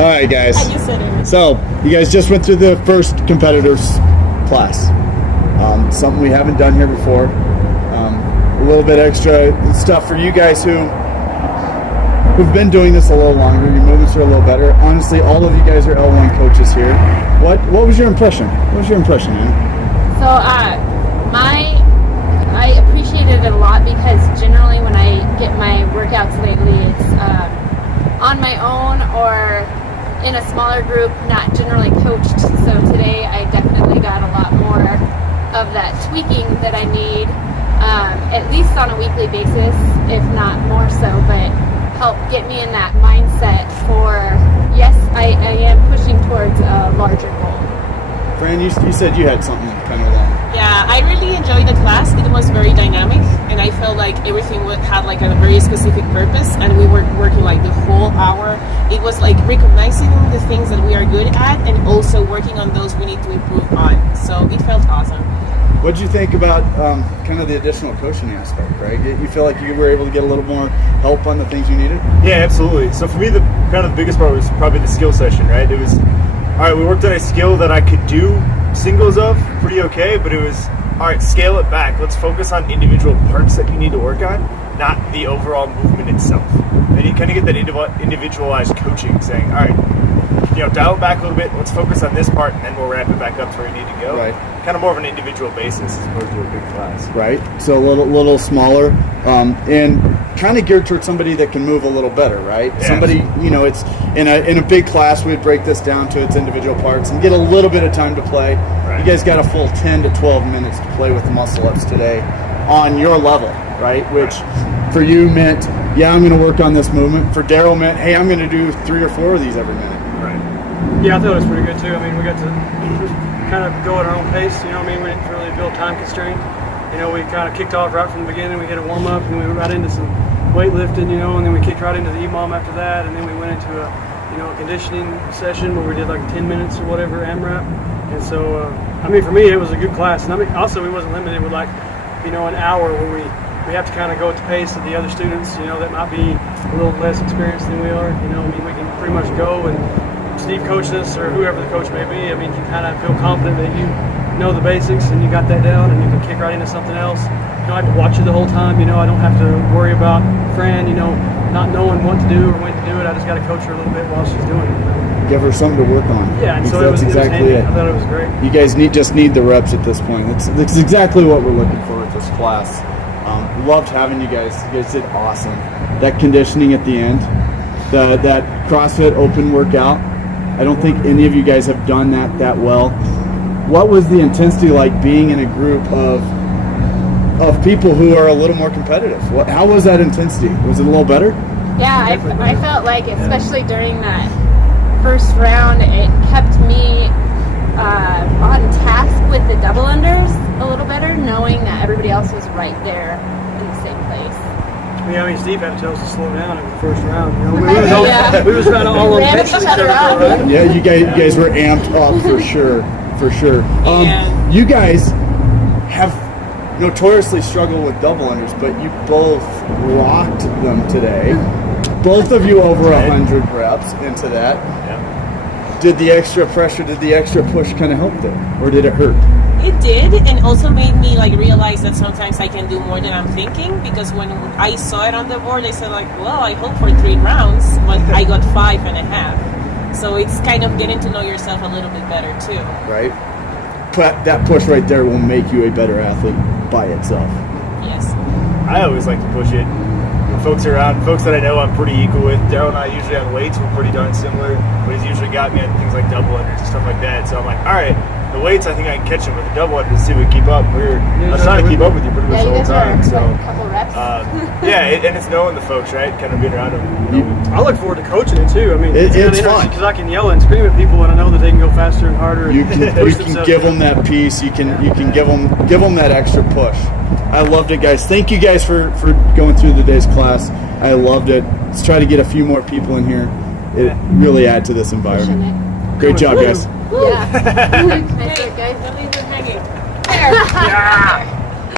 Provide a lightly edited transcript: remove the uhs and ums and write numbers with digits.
All right, guys. I just said it. So, you guys just went through the first competitors class. Something we haven't done here before. A little bit extra stuff for you guys who've been doing this a little longer. Your movements are a little better. Honestly, all of you guys are L1 coaches here. What was your impression? What was your impression, man? So, I appreciate it a lot because generally when I get my workouts lately, it's on my own or in a smaller group, not generally coached. So today I definitely got a lot more of that tweaking that I need, at least on a weekly basis, if not more so, but help get me in that mindset for, yes, I am pushing towards a larger goal. Fran, you said you had something kind of along. Yeah, I really enjoyed the class. It was very dynamic, and I felt like everything had like a very specific purpose, and we were working like the whole hour. It was like recognizing the things that we are good at and also working on those we need to improve on. So it felt awesome. What did you think about kind of the additional coaching aspect, right? You feel like you were able to get a little more help on the things you needed? Yeah, absolutely. So for me, the biggest part was probably the skill session, right? It was, all right, we worked on a skill that I could do singles of pretty okay, but it was, all right, scale it back. Let's focus on individual parts that you need to work on, not the overall movement itself. And you kind of get that individualized coaching, saying, all right, dial it back a little bit. Let's focus on this part, and then we'll wrap it back up to where you need to go. Right. Kind of more of an individual basis as opposed to a big class. Right. So a little smaller, and kind of geared towards somebody that can move a little better, right? Yeah. Somebody, it's in a big class, we'd break this down to its individual parts and get a little bit of time to play. Right. You guys got a full 10 to 12 minutes to play with the muscle ups today on your level, right? Which for you meant, yeah, I'm going to work on this movement. For Daryl meant, hey, I'm going to do 3 or 4 of these every minute. Yeah, I thought it was pretty good too. I mean, we got to kind of go at our own pace. We didn't really feel time constrained. We kind of kicked off right from the beginning. We hit a warm up, and we went right into some weightlifting. And then we kicked right into the EMOM after that, and then we went into a conditioning session where we did like 10 minutes or whatever AMRAP. And so, for me, it was a good class. And also, we wasn't limited with an hour where we have to kind of go at the pace of the other students. That might be a little less experienced than we are. We can pretty much go and Steve coached us, or whoever the coach may be. You kind of feel confident that you know the basics and you got that down, and you can kick right into something else. You don't have to watch it the whole time. I don't have to worry about Fran, not knowing what to do or when to do it. I just got to coach her a little bit while she's doing it. Give her something to work on. Yeah, and so that's exactly it. I thought it was great. You guys just need the reps at this point. That's exactly what we're looking for with this class. Loved having you guys. You guys did awesome. That conditioning at the end, that CrossFit open workout. I don't think any of you guys have done that well. What was the intensity like being in a group of people who are a little more competitive? How was that intensity? Was it a little better? Yeah, I felt like, especially during that first round, it kept me on task with the double unders a little better, knowing that everybody else was right there in the same place. Steve had to tell us to slow down in the first round. We was trying to all Ramped each other up. right? Yeah, you guys were amped up for sure. You guys have notoriously struggled with double unders, but you both rocked them today. Both of you over 100 reps into that. Yeah. Did the extra pressure, did the extra push kind of help there, or did it hurt? It did, and also made me realize that sometimes I can do more than I'm thinking, because when I saw it on the board, I said well, I hope for 3 rounds, but I got 5.5. So it's kind of getting to know yourself a little bit better too. Right. That push right there will make you a better athlete by itself. Yes. I always like to push it. Folks that I know I'm pretty equal with. Daryl and I usually on weights, we're pretty darn similar, but he's usually got me on things like double unders and stuff like that. So I'm like, all right, the weights, I think I can catch him with the double unders to see if we can keep up. I was trying to keep up with you pretty much the whole time. So a couple reps. and it's knowing the folks, right? Kind of being around them. I look forward to coaching it too. It's fun because I can yell and scream at people, and I know that they can go faster and harder. You can give them that piece. You can give them that extra push. I loved it, guys. Thank you guys for going through today's class. I loved it. Let's try to get a few more people in here. It really add to this environment. Great job, guys. Yeah. Nice work, guys. Don't leave them hanging. There. Yeah.